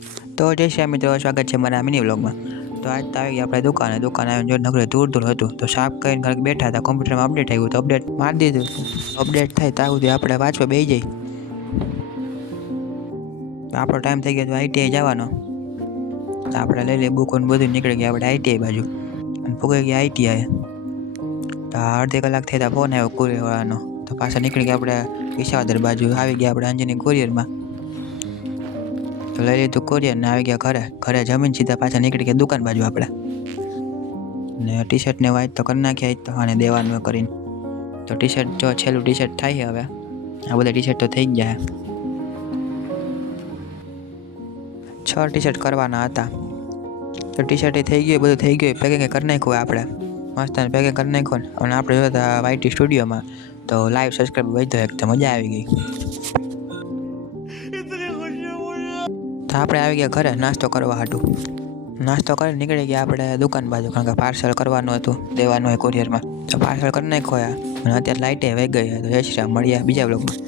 તો જય શ્રી રામ મિત્રો, સ્વાગત છે મારા મિની વ્લોગમાં। તો આજ તો આવી ગયા આપણે દુકાને આવીને જો નગરે દૂર હતું તો સાફ કરીને ઘરે બેઠા હતા। કોમ્પ્યુટરમાં અપડેટ આવ્યું તો અપડેટ મારી દીધું। અપડેટ થાય ત્યાં સુધી આપણે વાંચવા બેસી જઈએ। તો આપણો ટાઈમ થઈ ગયો તો આઈટીઆઈ જવાનો। તો આપણે લઈ લઈએ બુકો ને બધું નીકળી ગયા આપણે આઈટીઆઈ બાજુ અને પૂગી ગયા આઈટીઆઈ। તો અડધી કલાક થઈ ત્યાં ફોન આવ્યો કુરિયરવાળાનો। તો પાછા નીકળી ગયા આપણે વિસાવદર બાજુ આવી ગયા આપણે અંજની કુરિયરમાં। તો લઈ લીધું કોરિયર ને આવી ગયા ઘરે જમીન સીધા પાછા નીકળી ગયા દુકાન બાજુ આપણે ને ટી શર્ટ ને વાંચ તો કરી નાખ્યા તો અને દેવાનું કરીને। તો ટી શર્ટ જો છેલ્લું ટી શર્ટ થાય છે હવે। આ બધા ટી શર્ટ તો થઈ ગયા 6 ટી શર્ટ કરવાના હતા। તો ટી શર્ટ થઈ ગયું બધું થઈ ગયું પેકિંગ કરી નાખ્યું આપણે મસ્ત પેકિંગ કરી નાખ્યું અને આપણે જોતા વાયટી સ્ટુડિયોમાં। તો લાઈવ સબસ્ક્રાઈબ વધ્યો એક તો મજા આવી ગઈ। તો આપણે આવી ગયા ઘરે નાસ્તો કરવા હાટું। નાસ્તો કરીને નીકળી ગયા આપણે દુકાન બાજુ કારણ કે પાર્સલ કરવાનું હતું દેવાનું હોય કુરિયરમાં। તો પાર્સલ કરી નાખ્યો અને અત્યારે લાઇટે વહી ગઈ। તો જય શ્રી રામ, મળ્યા બીજા બ્લોગમાં।